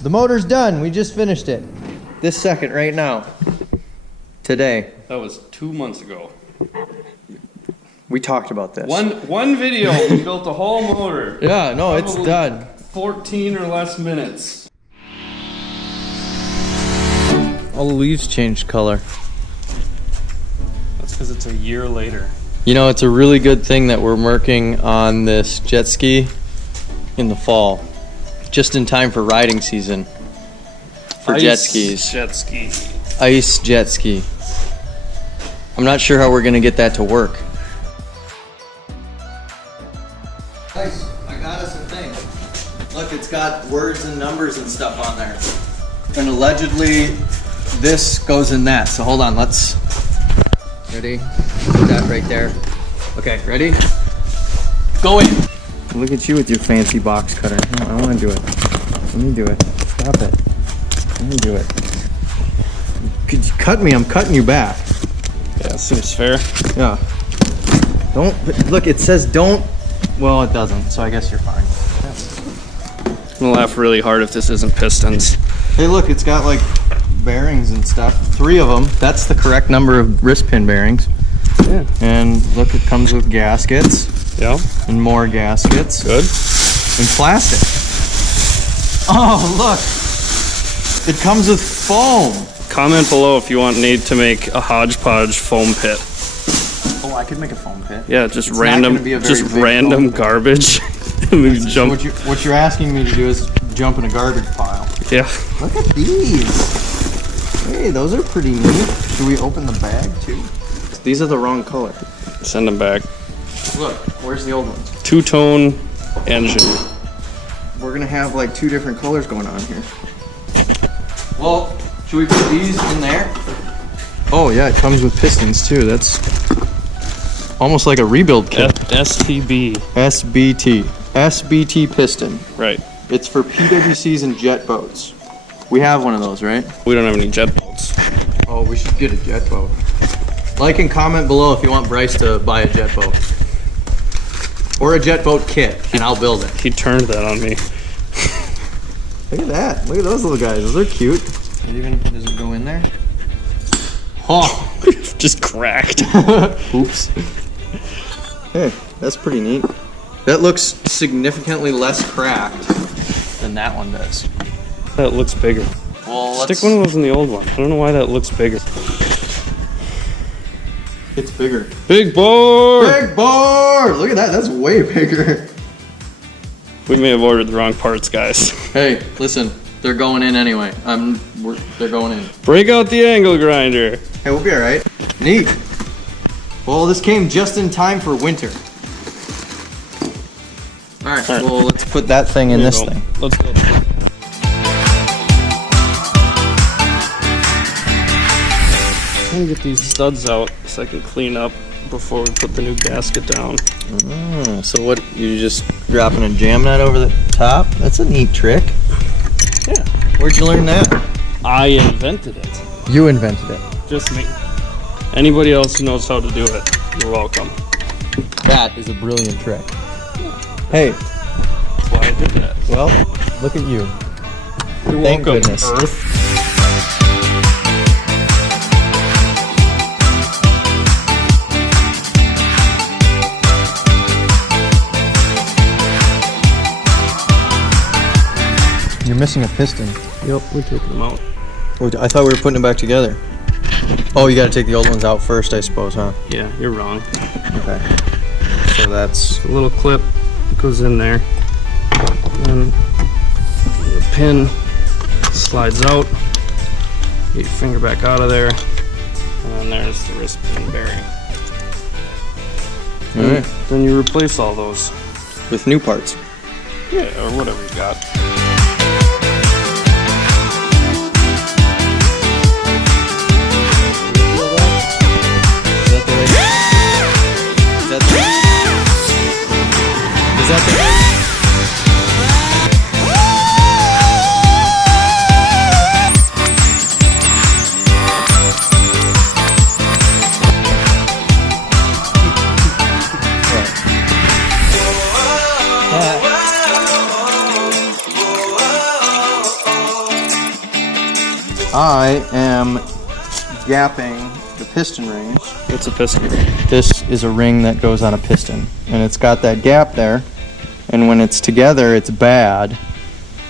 The motor's done. We just finished it. This second, right now. Today. That was 2 months ago. We talked about this. One video, we built a whole motor. Yeah, no, it's done. 14 or less minutes. All the leaves changed color. That's because it's a year later. You know, it's a really good thing that we're working on this jet ski in the fall. Just in time for riding season. For Ice jet skis. Jet ski. Ice jet ski. I'm not sure how we're gonna get that to work. Guys, I got us a thing. Look, it's got words and numbers and stuff on there. And allegedly, this goes in that. So hold on, let's... Ready? Put that right there. Okay, ready? Go in! Look at you with your fancy box cutter. No, I don't wanna do it. Let me do it. Stop it. Let me do it. Could you cut me? I'm cutting you back. Yeah, seems fair. Yeah. Don't, look, it says don't. Well, it doesn't, so I guess you're fine. I'm gonna laugh really hard if this isn't pistons. Hey, look, it's got like bearings and stuff. 3 of them. That's the correct number of wrist pin bearings. Yeah. And look, it comes with gaskets. Yeah. And more gaskets. Good. And plastic. Oh, look. It comes with foam. Comment below if you want Nate to make a hodgepodge foam pit. Oh, I could make a foam pit. Yeah, just It's random, not gonna be a very just big random foam pit. garbage. And we jump. What you're asking me to do is jump in a garbage pile. Yeah. Look at these. Hey, those are pretty neat. Should we open the bag too? These are the wrong color. Send them back. Look, where's the old ones? 2-tone engine. We're gonna have like 2 different colors going on here. Well, should we put these in there? Oh yeah, it comes with pistons too. That's almost like a rebuild kit. STB. SBT. SBT piston. Right. It's for PWCs and jet boats. We have one of those, right? We don't have any jet boats. Oh, we should get a jet boat. Like and comment below if you want Bryce to buy a jet boat. Or a jet boat kit, and I'll build it. He turned that on me. Look at that. Look at those little guys. Those are cute. Does it go in there? Oh! Just cracked. Oops. Hey, that's pretty neat. That looks significantly less cracked than that one does. That looks bigger. Well, Stick one of those in the old one. I don't know why that looks bigger. It's bigger. Big board! Big board! Look at that. That's way bigger. We may have ordered the wrong parts, guys. Hey, listen. They're going in anyway. They're going in. Break out the angle grinder. Hey, we'll be all right. Neat. Well, this came just in time for winter. All right. Well, let's put that thing in this thing. Let's go. Let me get these studs out so I can clean up before we put the new gasket down. Oh, so what? You just dropping a jam nut over the top? That's a neat trick. Yeah. Where'd you learn that? I invented it. You invented it. Just me. Anybody else who knows how to do it, you're welcome. That is a brilliant trick. Hey. That's why I did that. Well, look at you. You're Thank welcome, goodness. Earth. You're missing a piston. Yep, we're taking them out. Oh, I thought we were putting them back together. Oh, you gotta take the old ones out first, I suppose, huh? Yeah, you're wrong. Okay. So that's... A little clip goes in there. And the pin slides out. Get your finger back out of there. And then there's the wrist pin bearing. Alright. Then you replace all those. With new parts. Yeah, or whatever you got. Is that the I am gapping the piston range. What's a piston? This is a ring that goes on a piston, and it's got that gap there, and when it's together it's bad,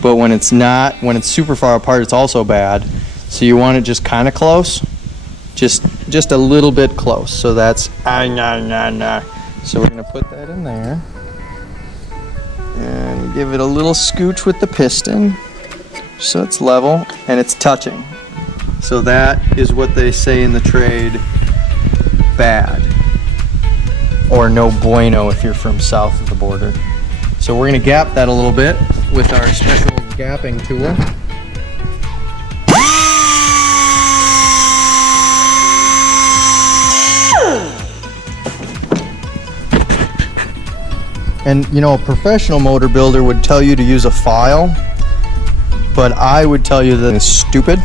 but when it's not, when it's super far apart, it's also bad. So you want it just kind of close, just a little bit close. So that's so we're gonna put that in there and give it a little scooch with the piston so it's level and it's touching. So that is what they say in the trade, bad, or no bueno if you're from south of the border. So we're gonna gap that a little bit with our special gapping tool. And you know, a professional motor builder would tell you to use a file, but I would tell you that it's stupid.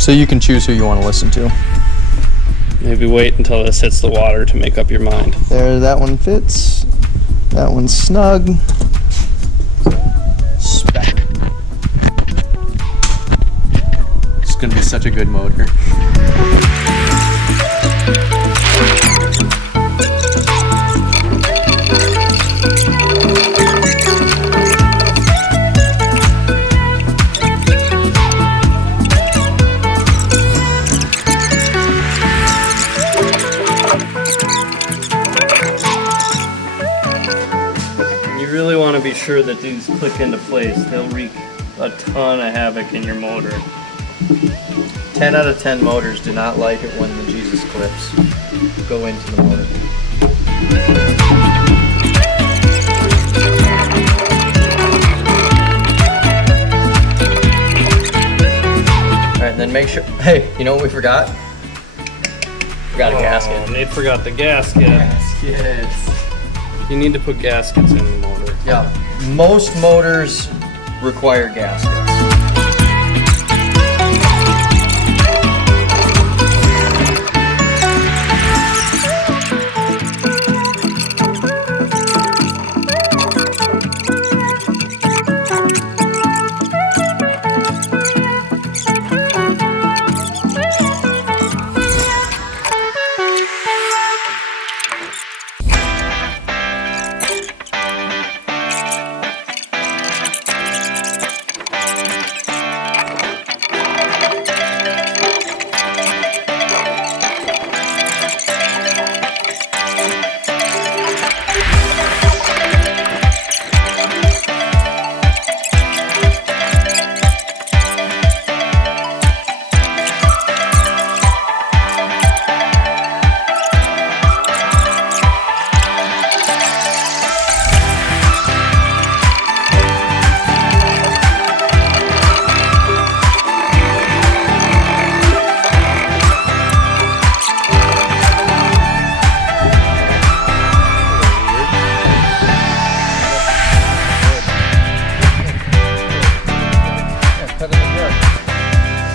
So you can choose who you want to listen to. Maybe wait until this hits the water to make up your mind. There, that one fits. That one's snug. Spec. It's gonna be such a good motor. You really want to be sure that these click into place. They'll wreak a ton of havoc in your motor. 10 out of 10 motors do not like it when the Jesus clips go into the motor. Alright, then make sure, hey, you know what we forgot? Forgot a gasket. Nate forgot the gasket. Gaskets. You need to put gaskets in the motor. Yeah, most motors require gaskets.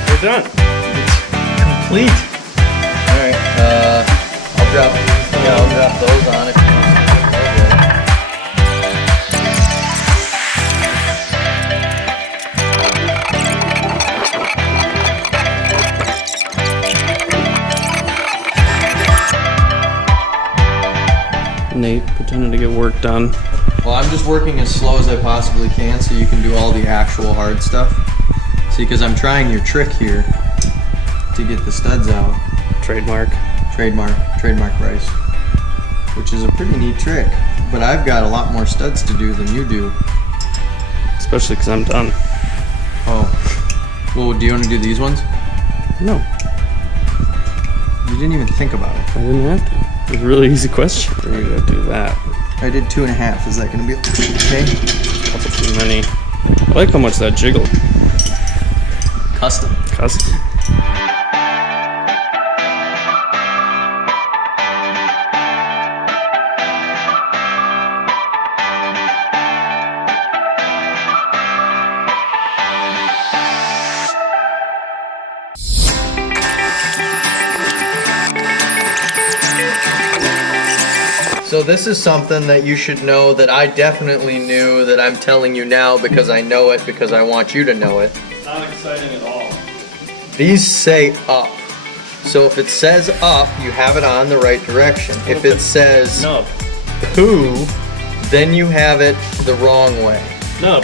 We're done. Complete. Alright, I'll drop those on it. Nate pretending to get work done. Well, I'm just working as slow as I possibly can so you can do all the actual hard stuff. See, because I'm trying your trick here to get the studs out. Trademark. Trademark Rice. Which is a pretty neat trick. But I've got a lot more studs to do than you do. Especially because I'm done. Oh. Well, do you want to do these ones? No, You didn't even think about it. I didn't have to. It was a really easy question. We're gonna do that. I did 2.5. Is that going to be okay? Couple too many. I like how much that jiggled. Custom. Custom. So this is something that you should know that I definitely knew that I'm telling you now because I know it, because I want you to know it. Not exciting at all. These say up. So if it says up, you have it on the right direction. If it says No. poo, then you have it the wrong way. No.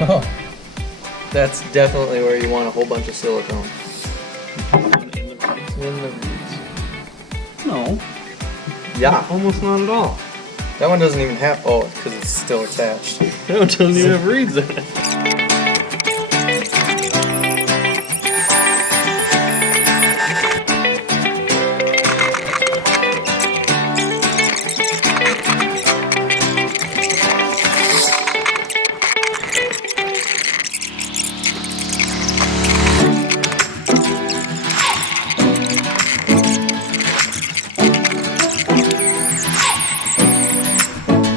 Oh, that's definitely where you want a whole bunch of silicone. In the reeds. No. Yeah. Almost not at all. That one doesn't even have, oh, because it's still attached. No, it doesn't even have reeds in it.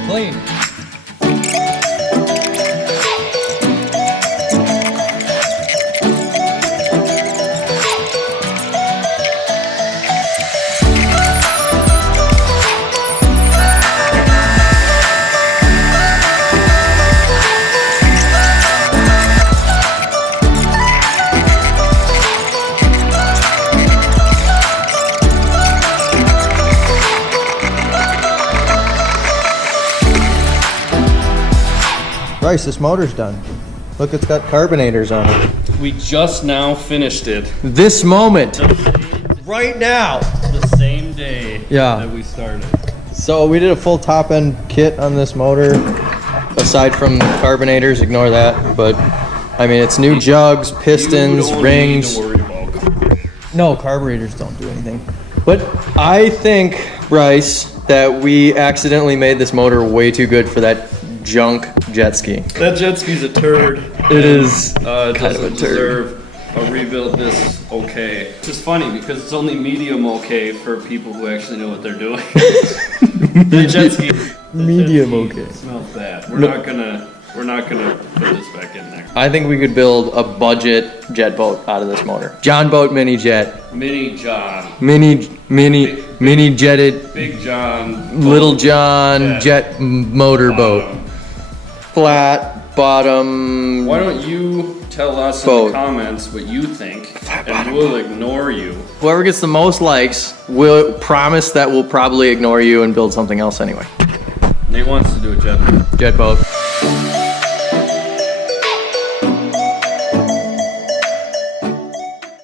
Clean. Bryce, this motor's done. Look, it's got carbonators on it. We just now finished it. This moment. Right now. The same day Yeah. that we started. So we did a full top end kit on this motor. Aside from carbonators, ignore that. But I mean, it's new jugs, pistons, You don't rings. need to worry about carbonators. No, carburetors don't do anything. But I think, Bryce, that we accidentally made this motor way too good for that junk jet ski. That jet ski's a turd. It is It kind of a doesn't turd. deserve a rebuild this okay. It's just funny because it's only medium okay for people who actually know what they're doing. The jet ski. Medium okay. Smells bad. We're not gonna put this back in there. I think we could build a budget jet boat out of this motor. John boat mini jet. Mini John. Mini jetted Big John. Little John Yeah. jet motor boat. Flat bottom. Why don't you tell us in Boat. the comments what you think, and we'll ignore you. Whoever gets the most likes, we'll promise that we'll probably ignore you and build something else anyway. Nate wants to do a jet boat. Jet boat.